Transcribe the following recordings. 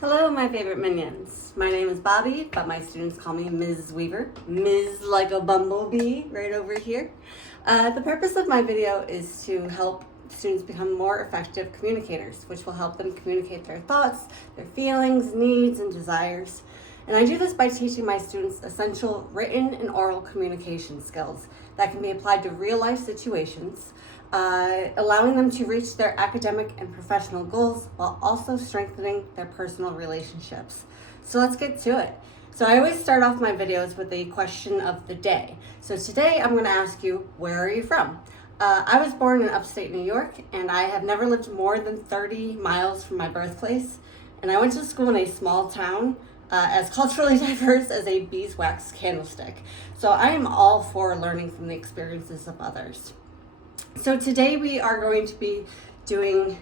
Hello, my favorite minions. My name is Bobby, but my students call me Ms. Weaver. Ms. like a bumblebee right over here. The purpose of my video is to help students become more effective communicators, which will help them communicate their thoughts, their feelings, needs, and desires. And I do this by teaching my students essential written and oral communication skills that can be applied to real-life situations, allowing them to reach their academic and professional goals while also strengthening their personal relationships. So let's get to it. So I always start off my videos with a question of the day. So today I'm going to ask you, where are you from? I was born in upstate New York, and I have never lived more than 30 miles from my birthplace. And I went to school in a small town as culturally diverse as a beeswax candlestick. So I am all for learning from the experiences of others. So today we are going to be doing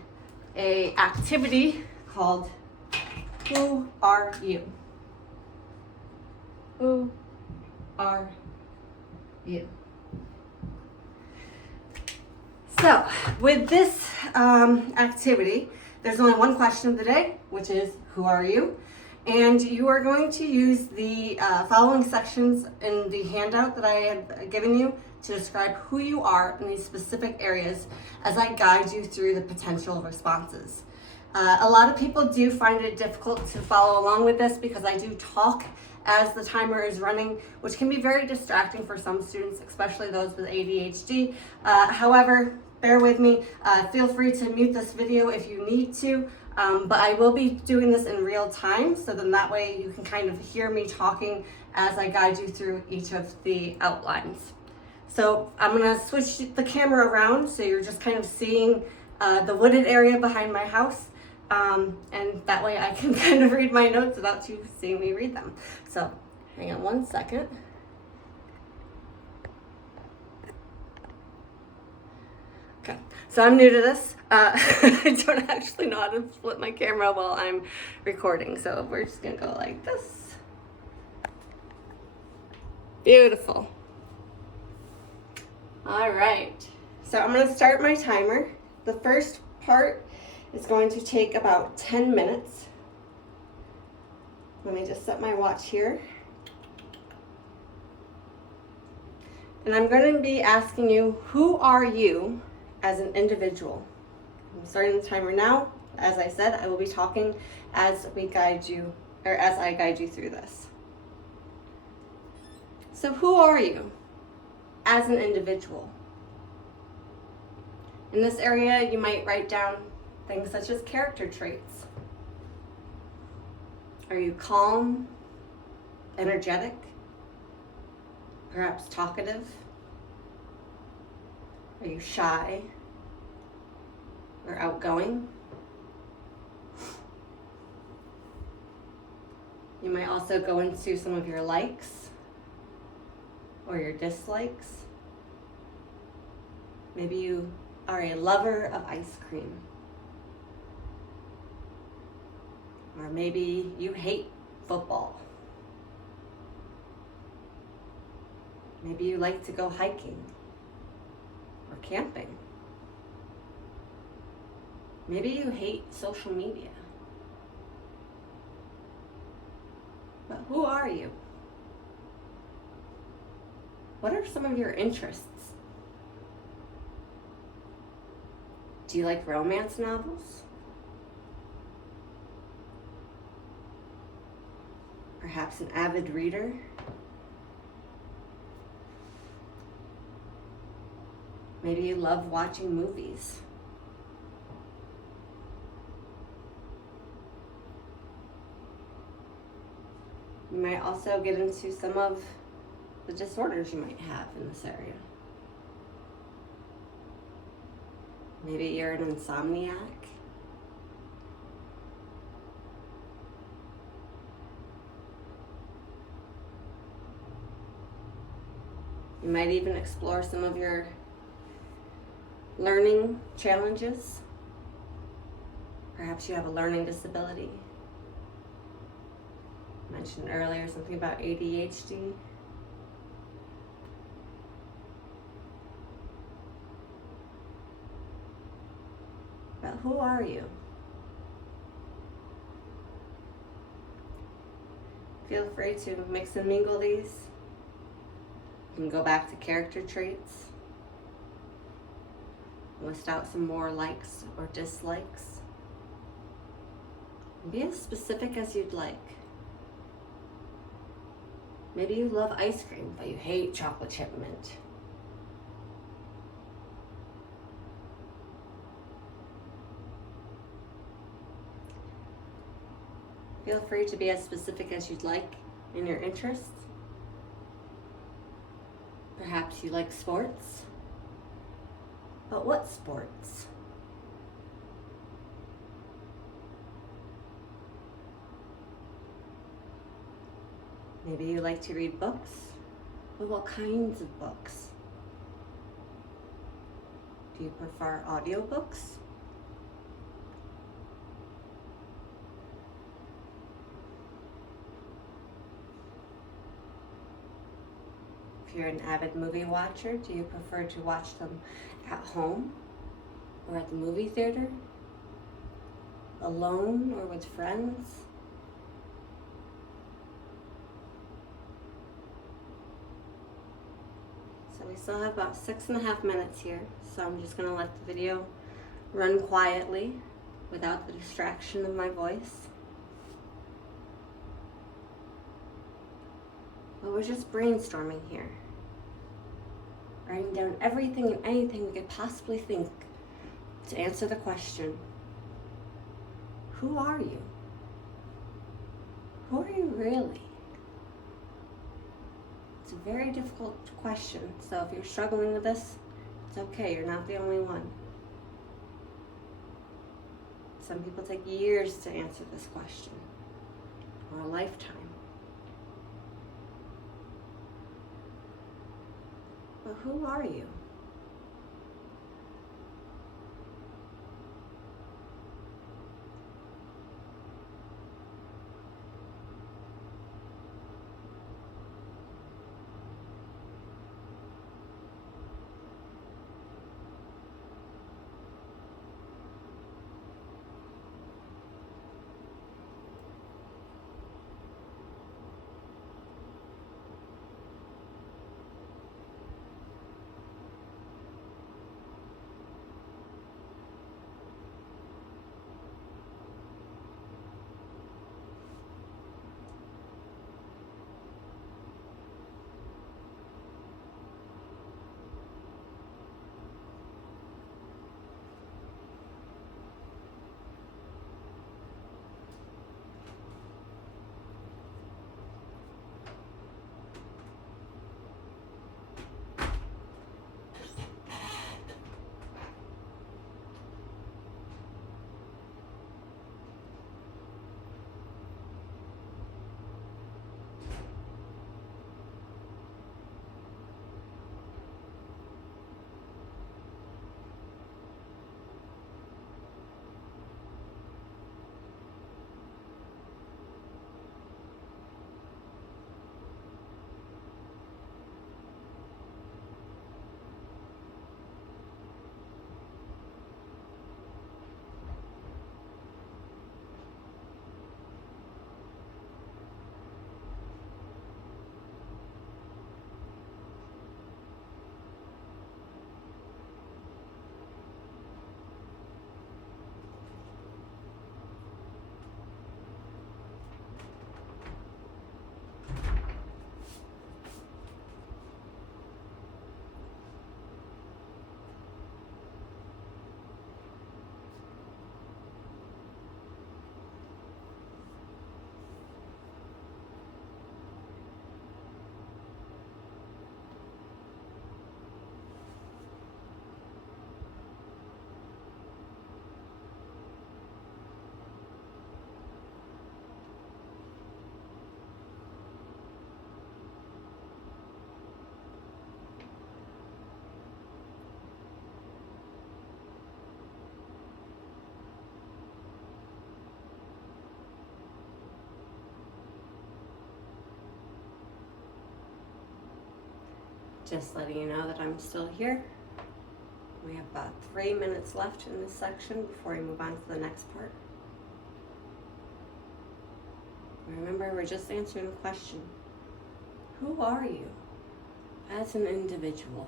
an activity called Who Are You? Who are you? So with this activity, there's only one question of the day, which is who are you? And you are going to use the following sections in the handout that I have given you to describe who you are in these specific areas as I guide you through the potential responses. A lot of people do find it difficult to follow along with this because I do talk as the timer is running, which can be very distracting for some students, especially those with ADHD. However, bear with me. Feel free to mute this video if you need to. But I will be doing this in real time, so then that way you can kind of hear me talking as I guide you through each of the outlines. So I'm gonna switch the camera around so you're just kind of seeing the wooded area behind my house. And that way I can kind of read my notes without you seeing me read them. So hang on one second. Okay, so I'm new to this. I don't actually know how to flip my camera while I'm recording, so we're just gonna go like this. Beautiful. All right, so I'm gonna start my timer. The first part is going to take about 10 minutes. Let me just set my watch here. And I'm going to be asking you, who are you as an individual? I'm starting the timer now. As I said, I will be talking as we guide you, or as I guide you through this. So who are you as an individual? In this area, you might write down things such as character traits. Are you calm, energetic, perhaps talkative? Are you shy or outgoing? You might also go into some of your likes or your dislikes. Maybe you are a lover of ice cream. Or maybe you hate football. Maybe you like to go hiking or camping. Maybe you hate social media. But who are you? What are some of your interests? Do you like romance novels? Perhaps an avid reader? Maybe you love watching movies. You might also get into some of the disorders you might have in this area. Maybe you're an insomniac. You might even explore some of your learning challenges. Perhaps you have a learning disability. I mentioned earlier something about ADHD. But who are you? Feel free to mix and mingle these. You can go back to character traits. List out some more likes or dislikes. Be as specific as you'd like. Maybe you love ice cream, but you hate chocolate chip mint. Feel free to be as specific as you'd like in your interests. Perhaps you like sports, but what sports? Maybe you like to read books, but what kinds of books? Do you prefer audiobooks? If you're an avid movie watcher, do you prefer to watch them at home or at the movie theater? Alone or with friends? So we still have about 6.5 minutes here, so I'm just going to let the video run quietly without the distraction of my voice. But we're just brainstorming here, writing down everything and anything we could possibly think to answer the question, who are you? Who are you really? It's a very difficult question, so if you're struggling with this, it's okay, you're not the only one. Some people take years to answer this question, or a lifetime. But who are you? Just letting you know that I'm still here. We have about 3 minutes left in this section before we move on to the next part. Remember, we're just answering a question. Who are you as an individual?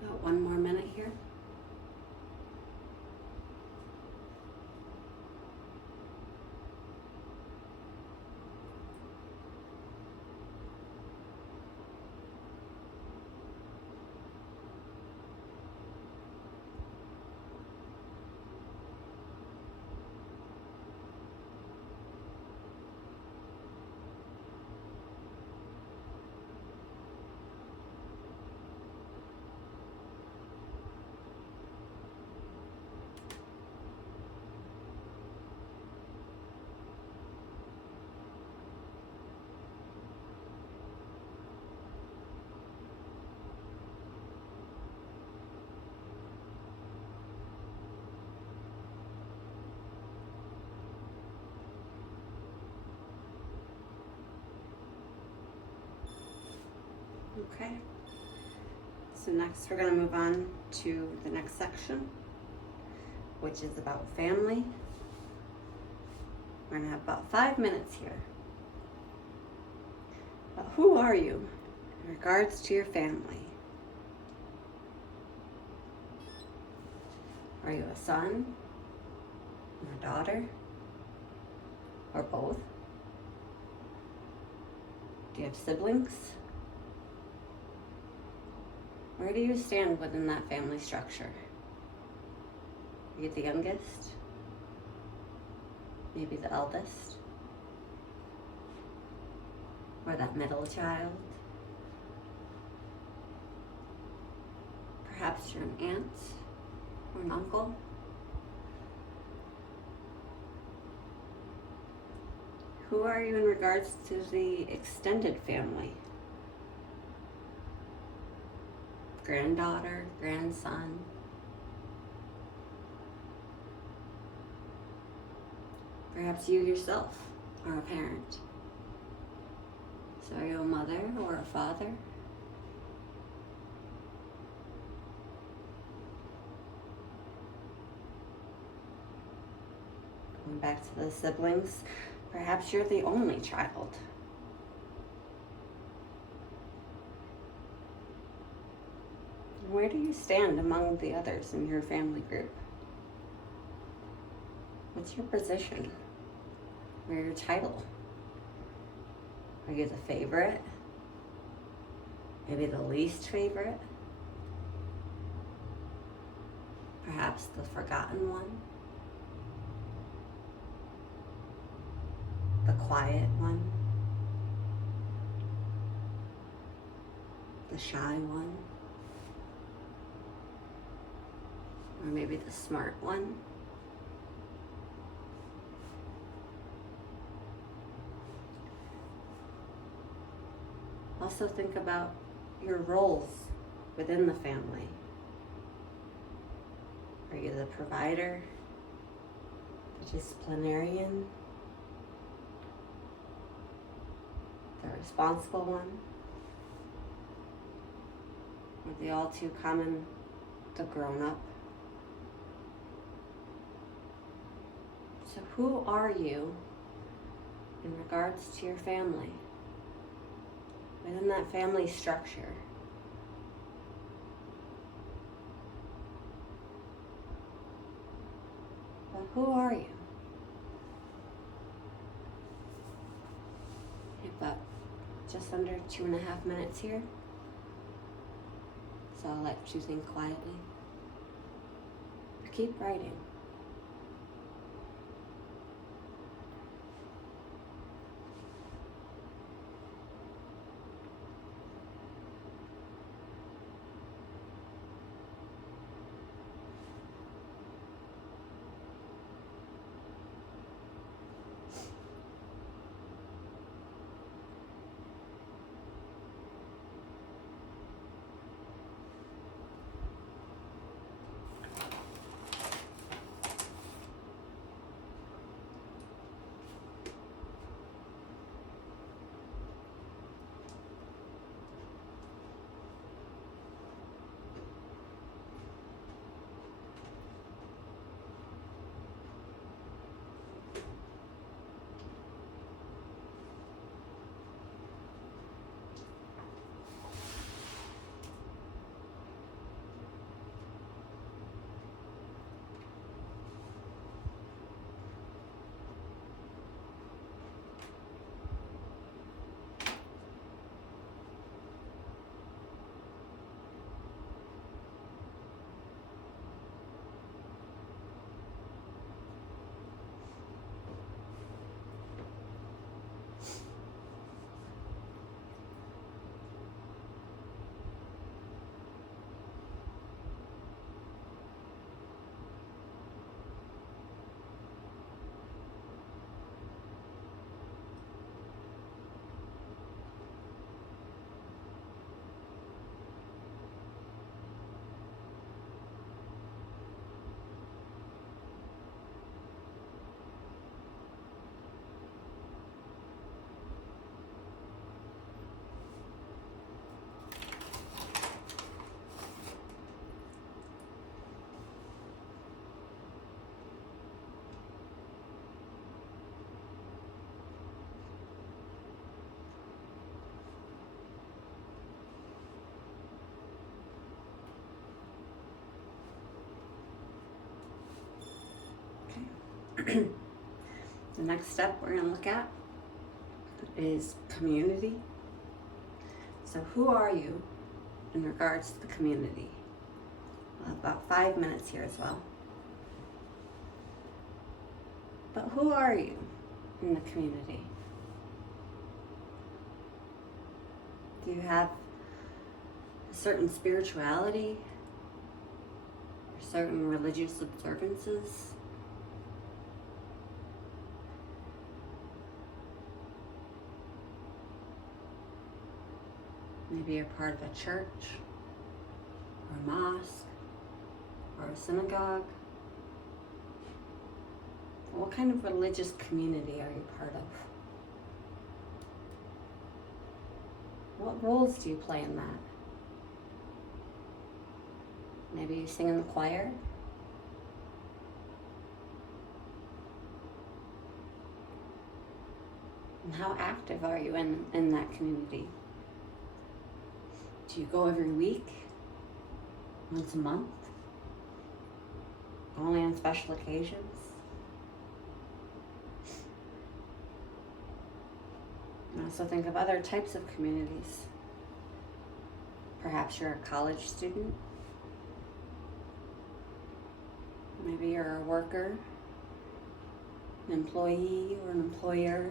About 1 more minute here. Okay. So next we're going to move on to the next section, which is about family. We're going to have about 5 minutes here. But who are you in regards to your family? Are you a son or a daughter or both? Do you have siblings? Where do you stand within that family structure? Are you the youngest? Maybe the eldest? Or that middle child? Perhaps you're an aunt or an uncle? Who are you in regards to the extended family? Granddaughter, grandson? Perhaps you yourself are a parent. So are you a mother or a father? Going back to the siblings, perhaps you're the only child. Where do you stand among the others in your family group? What's your position or your title? Are you the favorite? Maybe the least favorite? Perhaps the forgotten one? The quiet one? The shy one? Or maybe the smart one? Also think about your roles within the family. Are you the provider, the disciplinarian, the responsible one, or the all too common, the grown-up? So who are you in regards to your family, within that family structure? But who are you? Okay, about just under 2.5 minutes here. So I'll let you think quietly. Keep writing. The next step we're going to look at is community. So who are you in regards to the community? We'll have about 5 minutes here as well. But who are you in the community? Do you have a certain spirituality or certain religious observances? Maybe you're part of a church, or a mosque, or a synagogue. What kind of religious community are you part of? What roles do you play in that? Maybe you sing in the choir? And how active are you in that community? Do you go every week? Once a month? Only on special occasions? And also think of other types of communities. Perhaps you're a college student. Maybe you're a worker, an employee or an employer,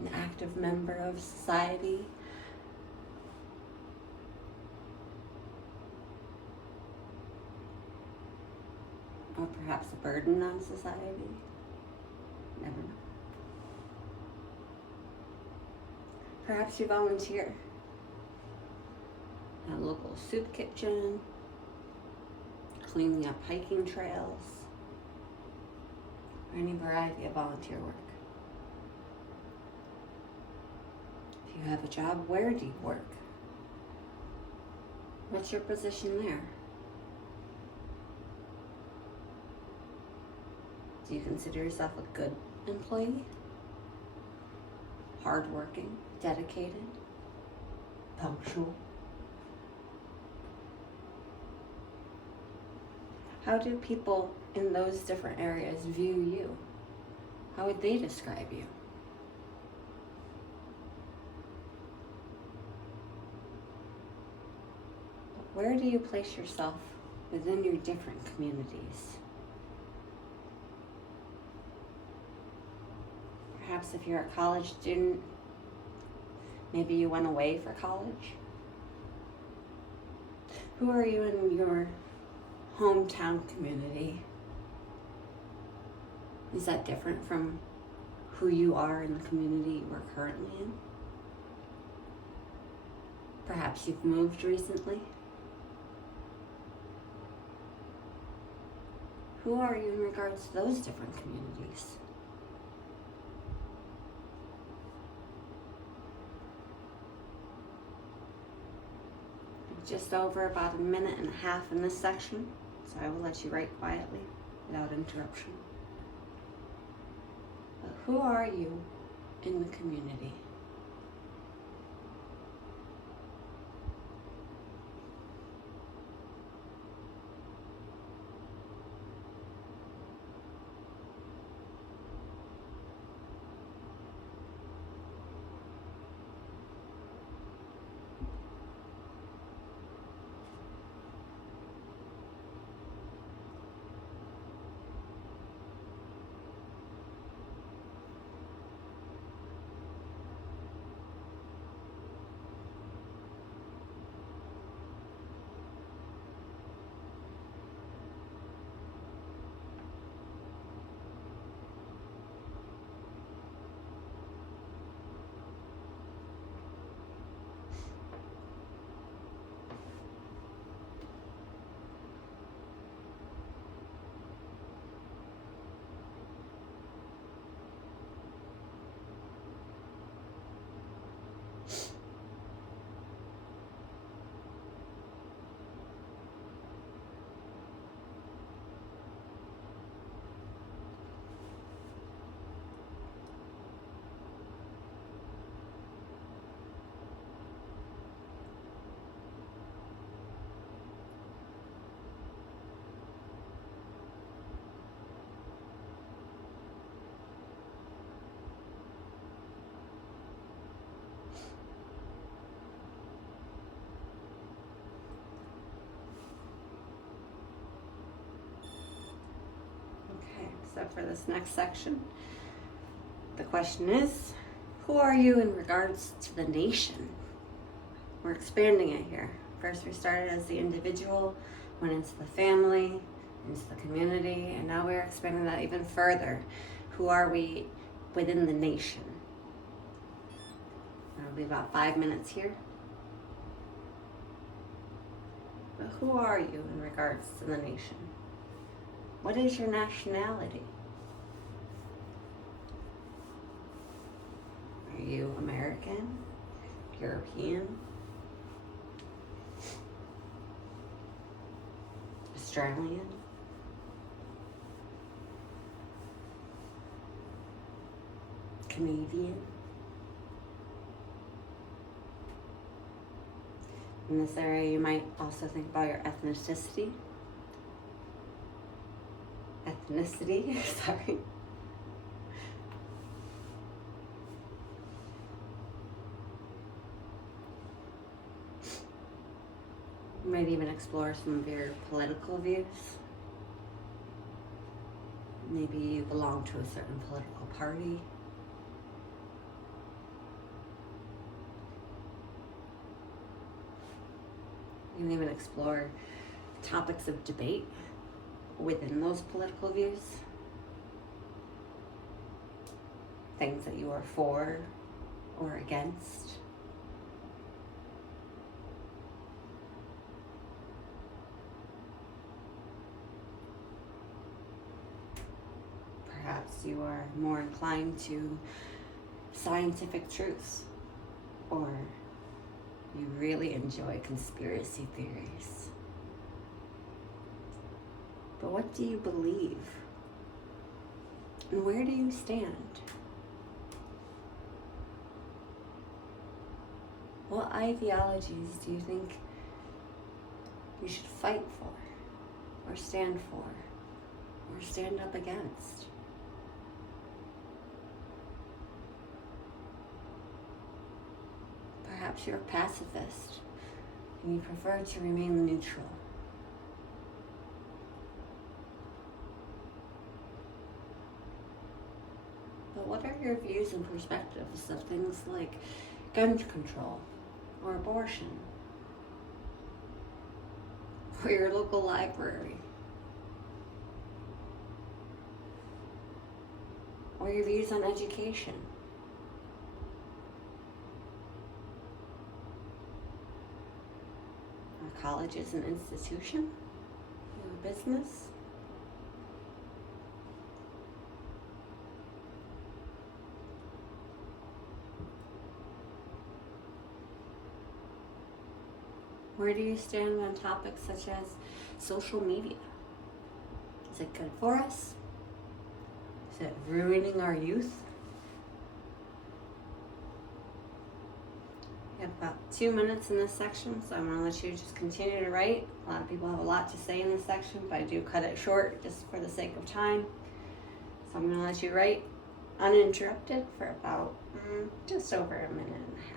an active member of society. Or perhaps a burden on society. Never know. Perhaps you volunteer at a local soup kitchen, cleaning up hiking trails, or any variety of volunteer work. If you have a job, where do you work? What's your position there? Do you consider yourself a good employee? Hardworking, dedicated, punctual? How do people in those different areas view you? How would they describe you? Where do you place yourself within your different communities? Perhaps if you're a college student, maybe you went away for college. Who are you in your hometown community? Is that different from who you are in the community you are currently in? Perhaps you've moved recently. Who are you in regards to those different communities? Just over about 1.5 minutes in this section, so I will let you write quietly without interruption. But who are you in the community? So for this next section, the question is, who are you in regards to the nation? We're expanding it here. First we started as the individual, went into the family, into the community, and now we're expanding that even further. Who are we within the nation? That'll be about 5 minutes here. But who are you in regards to the nation? What is your nationality? Are you American, European, Australian, Canadian? In this area, you might also think about your ethnicity. Sorry. You might even explore some of your political views. Maybe you belong to a certain political party. You can even explore topics of debate within those political views. Things that you are for or against. Perhaps you are more inclined to scientific truths, or you really enjoy conspiracy theories. But what do you believe? And where do you stand? What ideologies do you think you should fight for, or stand up against? Perhaps you're a pacifist and you prefer to remain neutral. But what are your views and perspectives of things like gun control, or abortion, or your local library, or your views on education? Are colleges an institution, or a business? Where do you stand on topics such as social media? Is it good for us? Is it ruining our youth? We have about 2 minutes in this section, so I'm going to let you just continue to write. A lot of people have a lot to say in this section, but I do cut it short just for the sake of time. So I'm going to let you write uninterrupted for about just over a minute and a half.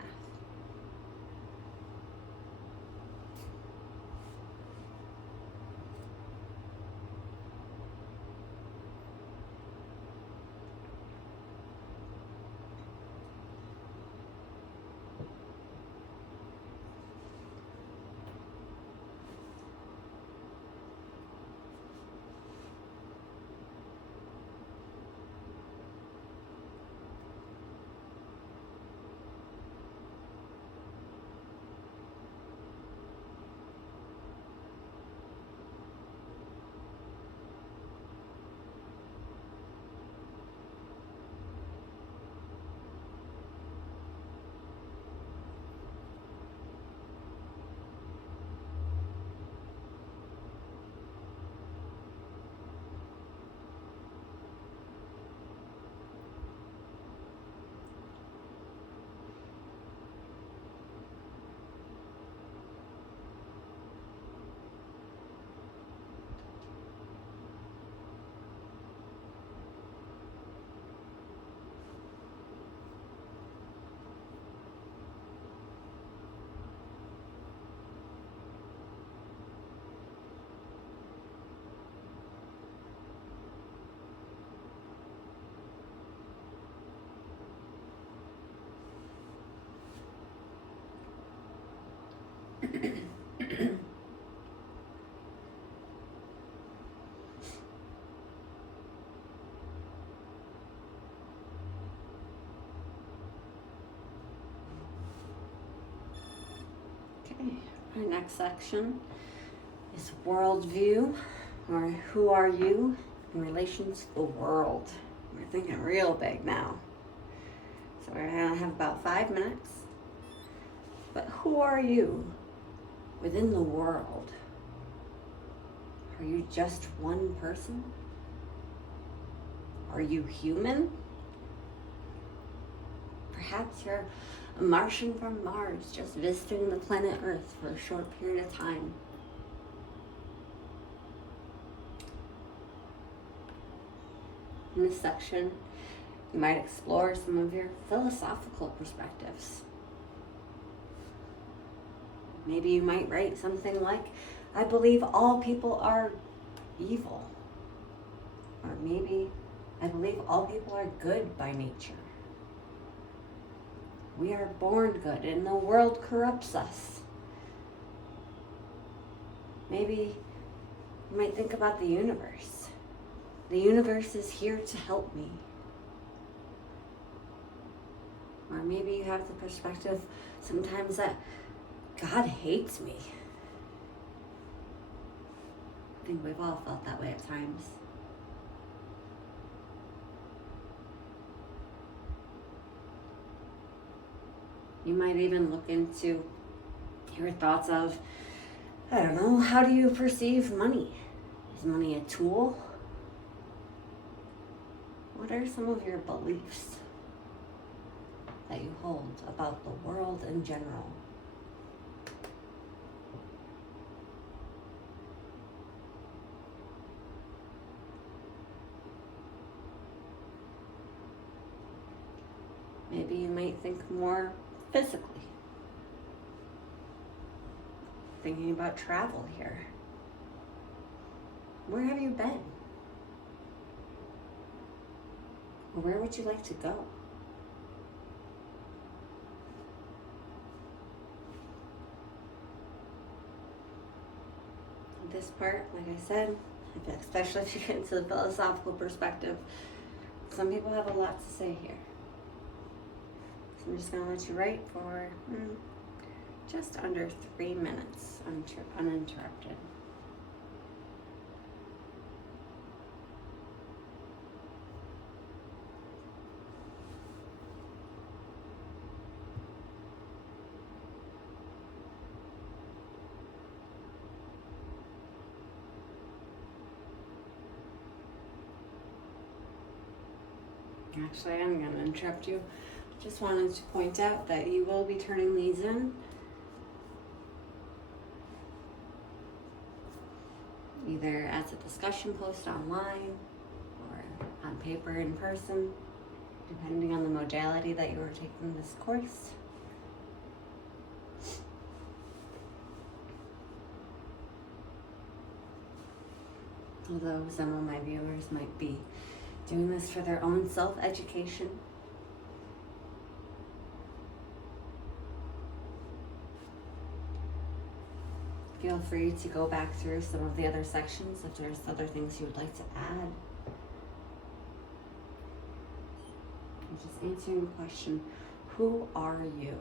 Okay, our next section is worldview, or who are you in relation to the world. We're thinking real big now. So we're gonna have about 5 minutes. But who are you within the world? Are you just one person? Are you human? Perhaps you're a Martian from Mars, just visiting the planet Earth for a short period of time. In this section, you might explore some of your philosophical perspectives. Maybe you might write something like, I believe all people are evil. Or maybe, I believe all people are good by nature. We are born good and the world corrupts us. Maybe you might think about the universe. The universe is here to help me. Or maybe you have the perspective sometimes that God hates me. I think we've all felt that way at times. You might even look into your thoughts of, I don't know, how do you perceive money? Is money a tool? What are some of your beliefs that you hold about the world in general? Maybe you might think more physically. Thinking about travel here. Where have you been? Or where would you like to go? This part, like I said, especially if you get into the philosophical perspective, some people have a lot to say here. So I'm just going to let you write for just under 3 minutes uninterrupted. Actually, I'm going to interrupt you. Just wanted to point out that you will be turning these in either as a discussion post online or on paper in person, depending on the modality that you are taking this course. Although some of my viewers might be doing this for their own self-education. Feel free to go back through some of the other sections if there's other things you would like to add. I'm just answering the question, who are you?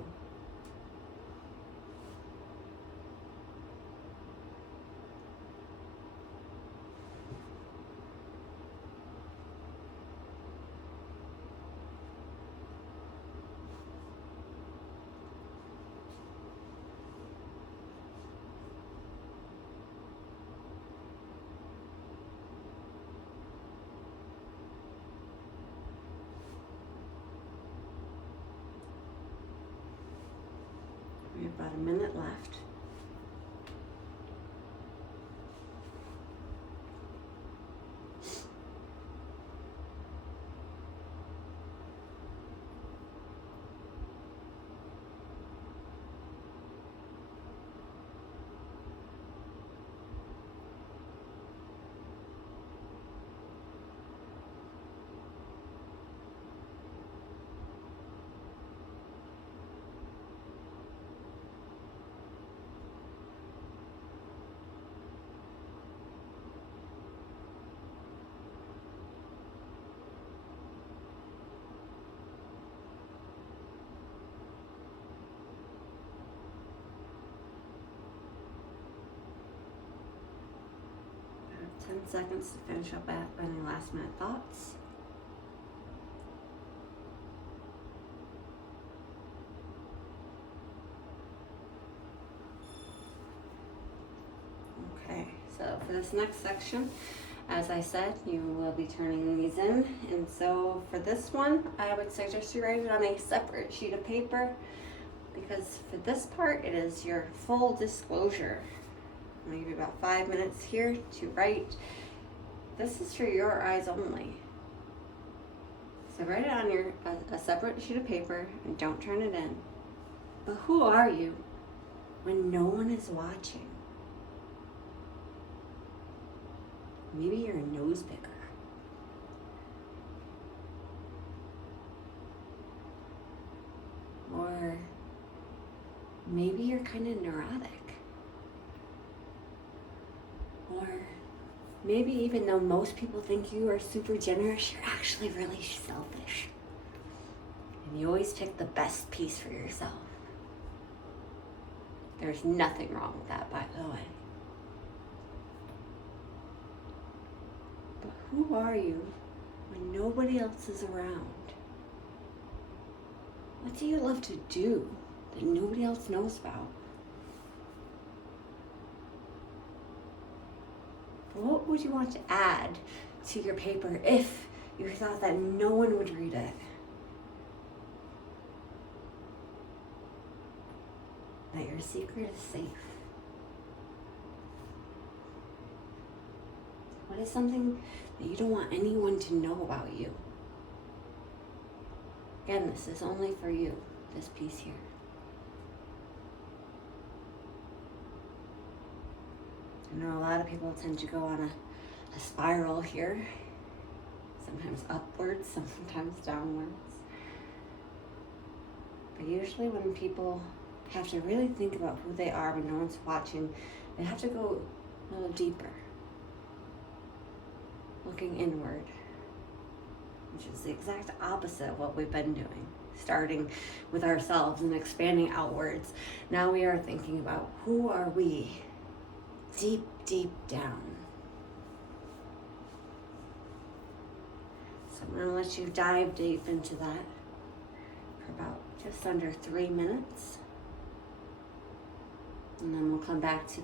We have about a minute left. About 10 seconds to finish up any last minute thoughts. Okay, so for this next section, as I said, you will be turning these in. And so for this one, I would suggest you write it on a separate sheet of paper, because for this part, it is your full disclosure. Maybe about 5 minutes here to write. This is for your eyes only. So write it on a separate sheet of paper and don't turn it in. But who are you when no one is watching? Maybe you're a nose picker. Or maybe you're kind of neurotic. Or maybe even though most people think you are super generous, you're actually really selfish. And you always pick the best piece for yourself. There's nothing wrong with that, by the way. But who are you when nobody else is around? What do you love to do that nobody else knows about? What would you want to add to your paper if you thought that no one would read it? That your secret is safe? What is something that you don't want anyone to know about you? Again, this is only for you, this piece here. I know a lot of people tend to go on a spiral here, sometimes upwards, sometimes downwards. But usually when people have to really think about who they are when no one's watching, they have to go a little deeper, looking inward, which is the exact opposite of what we've been doing, starting with ourselves and expanding outwards. Now we are thinking about who are we deep, deep down. So I'm going to let you dive deep into that for about just under 3 minutes. And then we'll come back to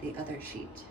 the other sheet.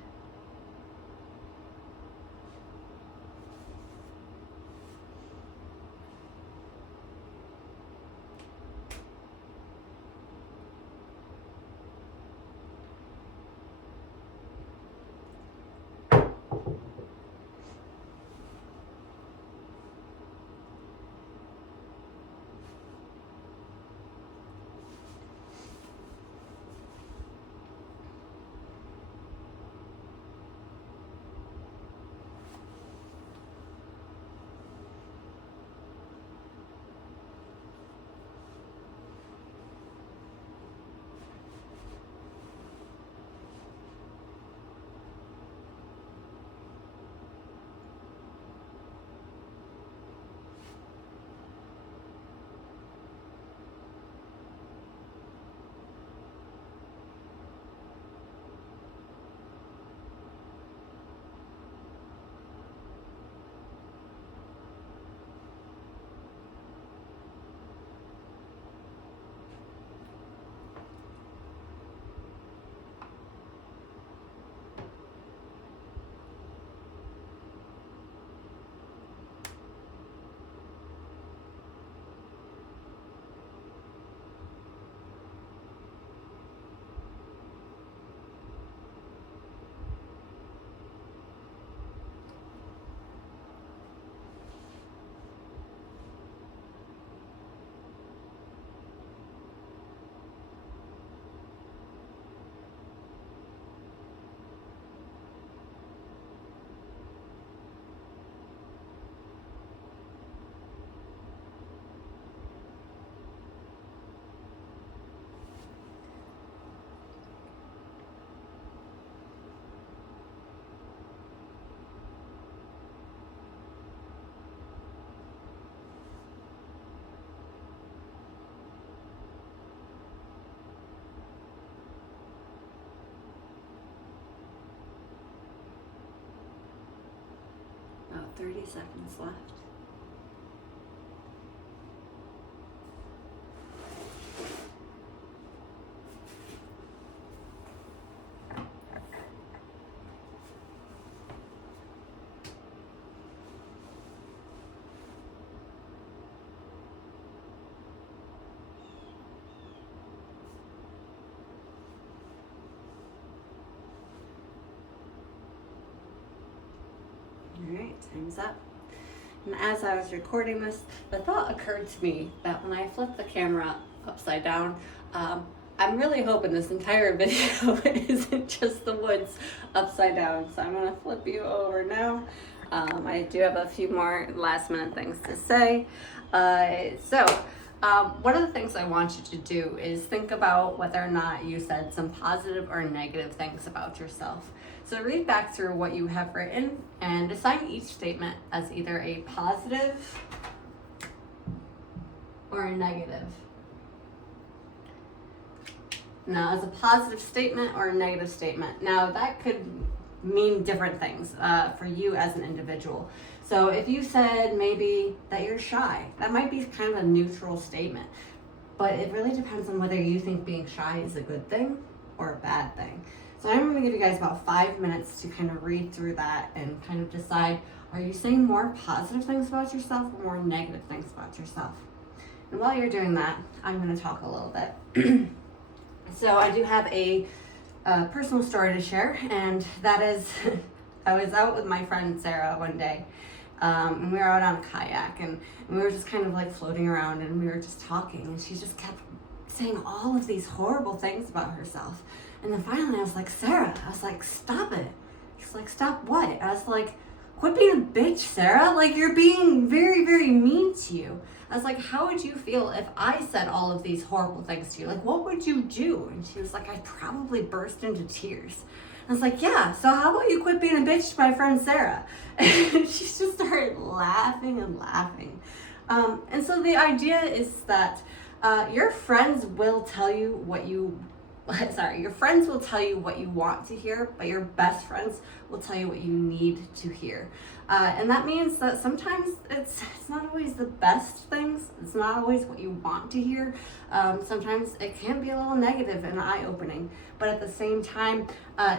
About 30 seconds left. All right, time's up. And as I was recording this, the thought occurred to me that when I flip the camera upside down, I'm really hoping this entire video isn't just the woods upside down. So I'm gonna flip you over now. I do have a few more last minute things to say. One of the things I want you to do is think about whether or not you said some positive or negative things about yourself. So read back through what you have written and assign each statement as either a positive or a negative. Now, as a positive statement or a negative statement. Now, that could mean different things for you as an individual. So if you said maybe that you're shy, that might be kind of a neutral statement. but it really depends on whether you think being shy is a good thing or a bad thing. So I'm going to give you guys about 5 minutes to kind of read through that and kind of decide, are you saying more positive things about yourself or more negative things about yourself? And while you're doing that, I'm going to talk a little bit. So I do have a personal story to share, and that is I was out with my friend Sarah one day, and we were out on a kayak, and we were just kind of like floating around, and we were just talking, and she just kept saying all of these horrible things about herself. And then finally I was like, Sarah, I was like, stop it. She's like, stop what? I was like, quit being a bitch, Sarah. Like, you're being very, very mean to you. I was like, how would you feel if I said all of these horrible things to you? Like, what would you do? And she was like, I'd probably burst into tears. I was like, yeah, so how about you quit being a bitch to my friend Sarah? And she just started laughing and laughing. And so the idea is that your friends will tell you what you your friends will tell you what you want to hear, but your best friends will tell you what you need to hear. And that means that sometimes it's not always the best things. It's not always what you want to hear. Sometimes it can be a little negative and eye-opening, but at the same time,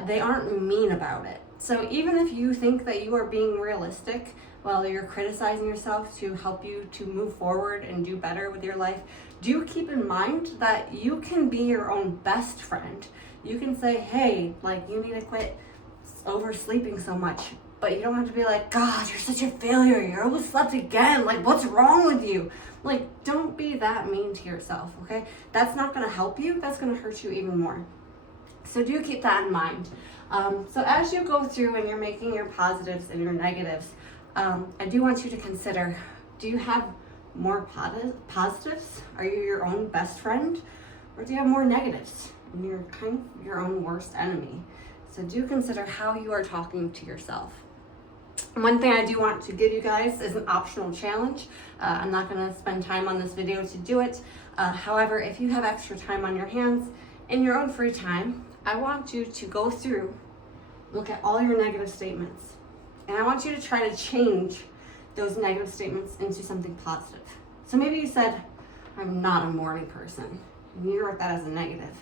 they aren't mean about it. So even if you think that you are being realistic while you're criticizing yourself to help you to move forward and do better with your life, do keep in mind that you can be your own best friend. You can say, hey, like, you need to quit oversleeping so much. But you don't have to be like, God, you're such a failure. You overslept again. Like, what's wrong with you? Like, don't be that mean to yourself, okay? That's not going to help you. That's going to hurt you even more. So do keep that in mind. So as you go through and you're making your positives and your negatives, I do want you to consider, do you have more positives? Are you your own best friend? Or do you have more negatives? And you're kind of your own worst enemy. So do consider how you are talking to yourself. One thing I do want to give you guys is an optional challenge. I'm not going to spend time on this video to do it. However, if you have extra time on your hands, in your own free time, I want you to go through, look at all your negative statements. And I want you to try to change those negative statements into something positive. So maybe you said, I'm not a morning person. And you wrote that as a negative.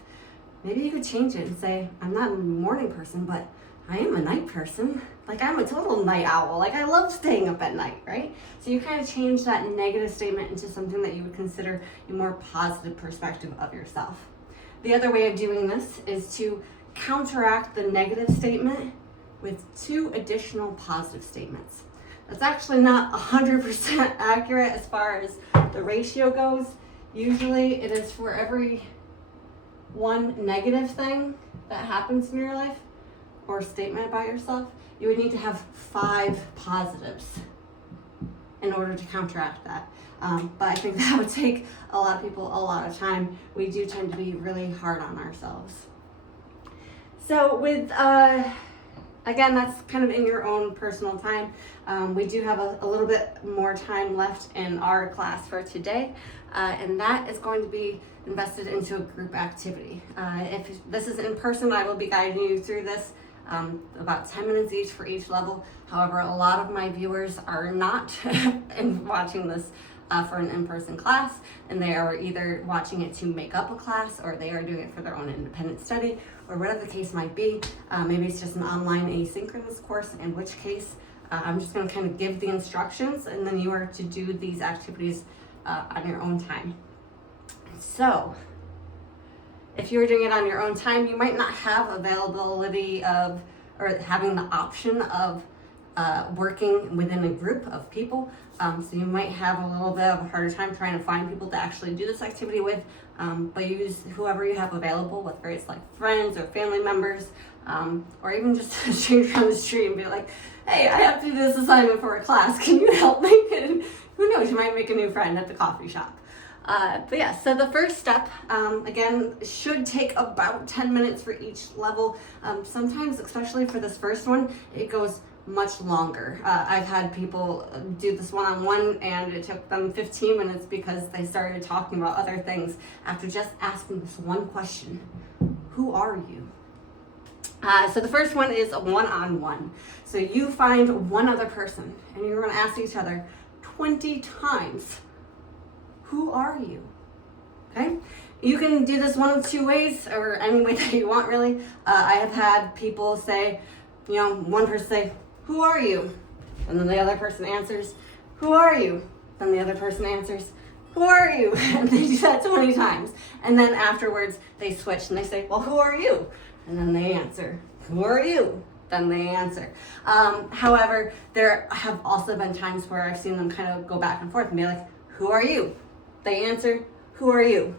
Maybe you could change it and say, I'm not a morning person, but I am a night person. Like, I'm a total night owl. Like, I love staying up at night, right? So you kind of change that negative statement into something that you would consider a more positive perspective of yourself. The other way of doing this is to counteract the negative statement with 2 additional positive statements. That's actually not 100% accurate as far as the ratio goes. Usually it is for every 1 negative thing that happens in your life or statement about yourself, you would need to have 5 positives in order to counteract that. But I think that would take a lot of people a lot of time. We do tend to be really hard on ourselves. So with, again, that's kind of in your own personal time. We do have a little bit more time left in our class for today, and that is going to be invested into a group activity. If this is in person, I will be guiding you through this, about 10 minutes each for each level. However, a lot of my viewers are not watching this for an in-person class, and they are either watching it to make up a class, or they are doing it for their own independent study, or whatever the case might be. Maybe it's just an online asynchronous course, in which case I'm just going to kind of give the instructions, and then you are to do these activities on your own time. So if you're doing it on your own time, you might not have availability of, or having the option of working within a group of people. So you might have a little bit of a harder time trying to find people to actually do this activity with, but use whoever you have available, whether it's like friends or family members, or even just a stranger on the street and be like, hey, I have to do this assignment for a class, can you help me? And who knows, you might make a new friend at the coffee shop. But yeah, so the first step, again, should take about 10 minutes for each level. Sometimes, especially for this first one, it goes much longer. I've had people do this one-on-one and it took them 15 minutes because they started talking about other things after just asking this one question: who are you? So the first one is a one-on-one. So you find one other person and you're going to ask each other 20 times, who are you? Okay? You can do this one of two ways, or any way that you want, really. I have had people say, one person say, "Who are you?" And then the other person answers, "Who are you?" Then the other person answers, "Who are you?" And they do that 20 times. And then afterwards, they switch and they say, "Well, who are you?" And then they answer, "Who are you?" Then they answer. However, there have also been times where I've seen them kind of go back and forth and be like, "Who are you?" They answer, "Who are you?"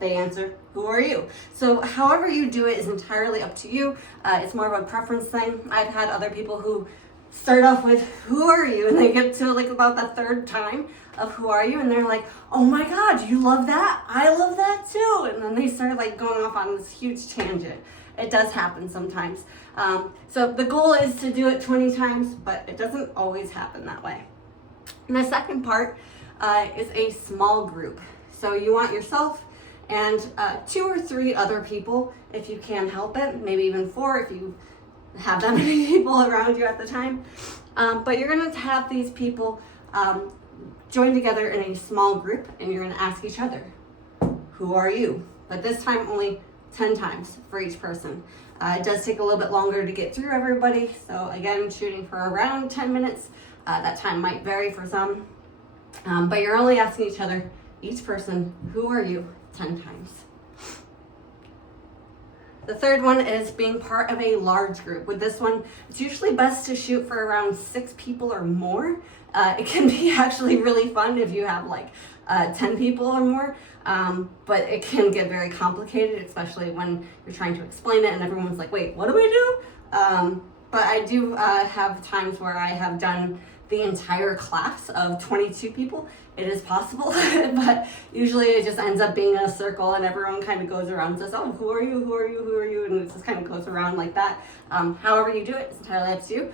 They answer, "Who are you?" So however you do it is entirely up to you. It's more of a preference thing. I've had other people who start off with, "Who are you?" And they get to like about the third time of "Who are you?" And they're like, "Oh my God, you love that? I love that too." And then they start like going off on this huge tangent. It does happen sometimes. So the goal is to do it 20 times, but it doesn't always happen that way. And the second part is a small group. So you want yourself and 2 or 3 other people, if you can help it, maybe even 4 if you have that many people around you at the time. But you're going to have these people join together in a small group, and you're going to ask each other, "Who are you?" But this time only 10 times for each person. It does take a little bit longer to get through everybody. So again, shooting for around 10 minutes. That time might vary for some. But you're only asking each other, each person, "Who are you?" 10 times. The third one is being part of a large group. With this one, it's usually best to shoot for around 6 people or more. It can be actually really fun if you have like 10 people or more, but it can get very complicated, especially when you're trying to explain it and everyone's like, "Wait, what do we do?" But I do have times where I have done the entire class of 22 people. It is possible, but usually it just ends up being in a circle and everyone kind of goes around and says, "Oh, who are you? Who are you? Who are you?" And it just kind of goes around like that. However you do it, it's entirely up to you.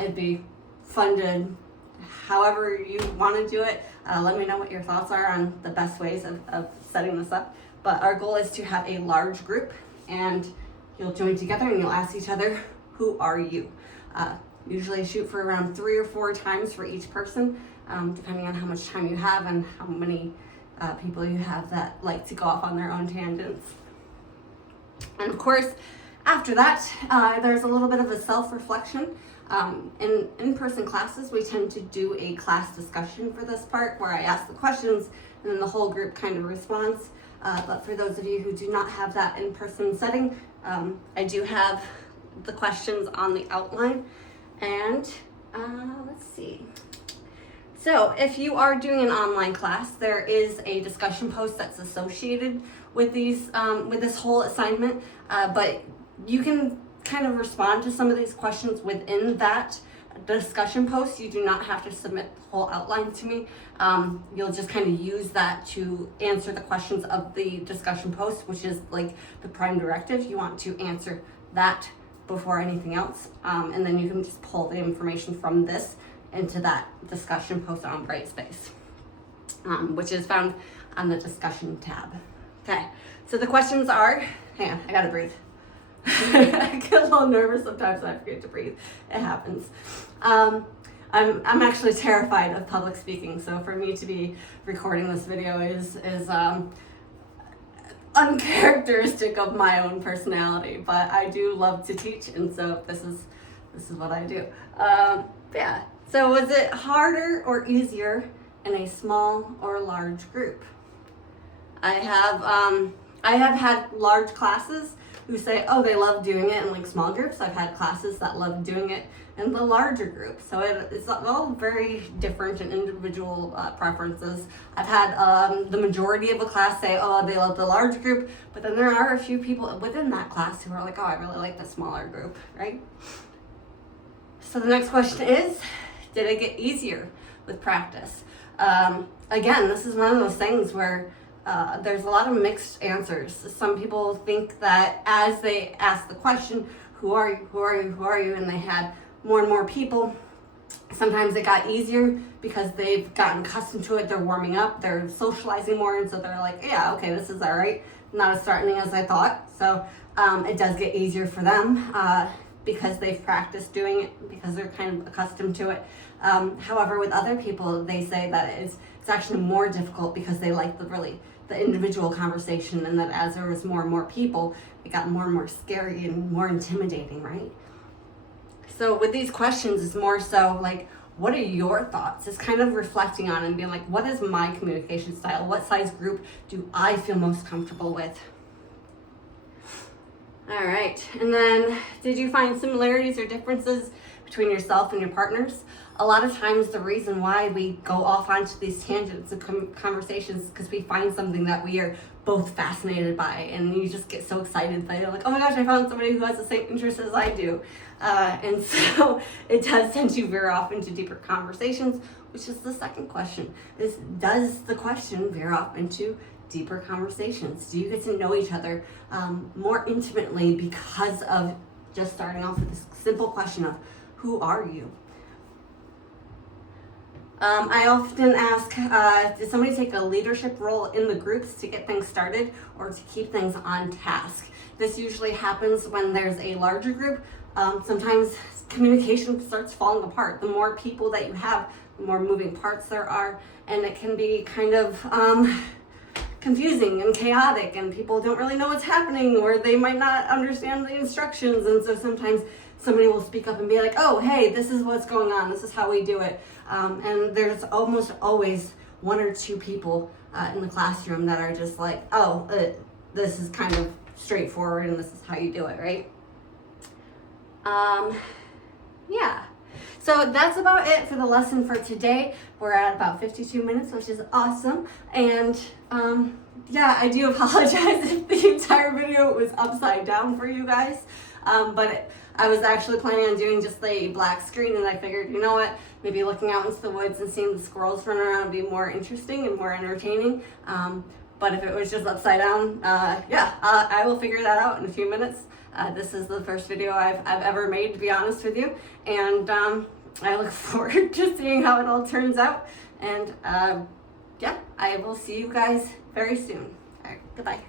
It'd be fun to, however you want to do it. Let me know what your thoughts are on the best ways of setting this up. But our goal is to have a large group, and you'll join together and you'll ask each other, "Who are you?" Usually shoot for around 3 or 4 times for each person, depending on how much time you have and how many people you have that like to go off on their own tangents. And of course, after that, there's a little bit of a self-reflection. In in-person classes, we tend to do a class discussion for this part where I ask the questions and then the whole group kind of responds. But for those of you who do not have that in-person setting, I do have the questions on the outline. And let's see. So if you are doing an online class, there is a discussion post that's associated with these with this whole assignment, but you can kind of respond to some of these questions within that discussion post. You do not have to submit the whole outline to me. You'll just kind of use that to answer the questions of the discussion post, which is like the prime directive. You want to answer that before anything else, and then you can just pull the information from this into that discussion post on Brightspace, which is found on the discussion tab. Okay, so the questions are, hang on, I gotta breathe. I get a little nervous sometimes and I forget to breathe. It happens. I'm actually terrified of public speaking, so for me to be recording this video is uncharacteristic of my own personality, but I do love to teach, and so this is what I do. Yeah. So was it harder or easier in a small or large group? I have had large classes who say, oh, they love doing it in like small groups. I've had classes that love doing it in the larger group. So it's all very different and individual preferences. I've had the majority of a class say, oh, they love the large group, but then there are a few people within that class who are like, oh, I really like the smaller group, right? So the next question is, did it get easier with practice? Again, this is one of those things where there's a lot of mixed answers. Some people think that as they ask the question, who are you, who are you, who are you, and they had more and more people, sometimes it got easier because they've gotten accustomed to it, they're warming up, they're socializing more, and so they're like, yeah, okay, this is all right, not as threatening as I thought. So it does get easier for them because they've practiced doing it, because they're kind of accustomed to it. However, with other people, they say that it's actually more difficult because they like the really the individual conversation, and that as there was more and more people, it got more and more scary and more intimidating, right? So with these questions, it's more so like, what are your thoughts? It's kind of reflecting on and being like, what is my communication style? What size group do I feel most comfortable with? All right, and then did you find similarities or differences between yourself and your partners? A lot of times the reason why we go off onto these tangents of conversations is because we find something that we are both fascinated by, and you just get so excited that you're like, oh my gosh, I found somebody who has the same interests as I do. And so it does tend to veer off into deeper conversations, which is the second question, is does the question veer off into deeper conversations? Do you get to know each other more intimately because of just starting off with this simple question of, who are you? I often ask, did somebody take a leadership role in the groups to get things started or to keep things on task? This usually happens when there's a larger group. Sometimes communication starts falling apart. The more people that you have, the more moving parts there are, and it can be kind of confusing and chaotic, and people don't really know what's happening, or they might not understand the instructions, and so sometimes somebody will speak up and be like, oh, hey, this is what's going on, this is how we do it. And there's almost always one or two people in the classroom that are just like, oh, this is kind of straightforward and this is how you do it, right? Yeah. So that's about it for the lesson for today. We're at about 52 minutes, which is awesome. And yeah, I do apologize if the entire video was upside down for you guys. But I was actually planning on doing just a black screen, and I figured, you know what, maybe looking out into the woods and seeing the squirrels run around would be more interesting and more entertaining. But if it was just upside down, yeah, I will figure that out in a few minutes. This is the first video I've ever made, to be honest with you. And I look forward to seeing how it all turns out. And yeah, I will see you guys very soon. All right, goodbye.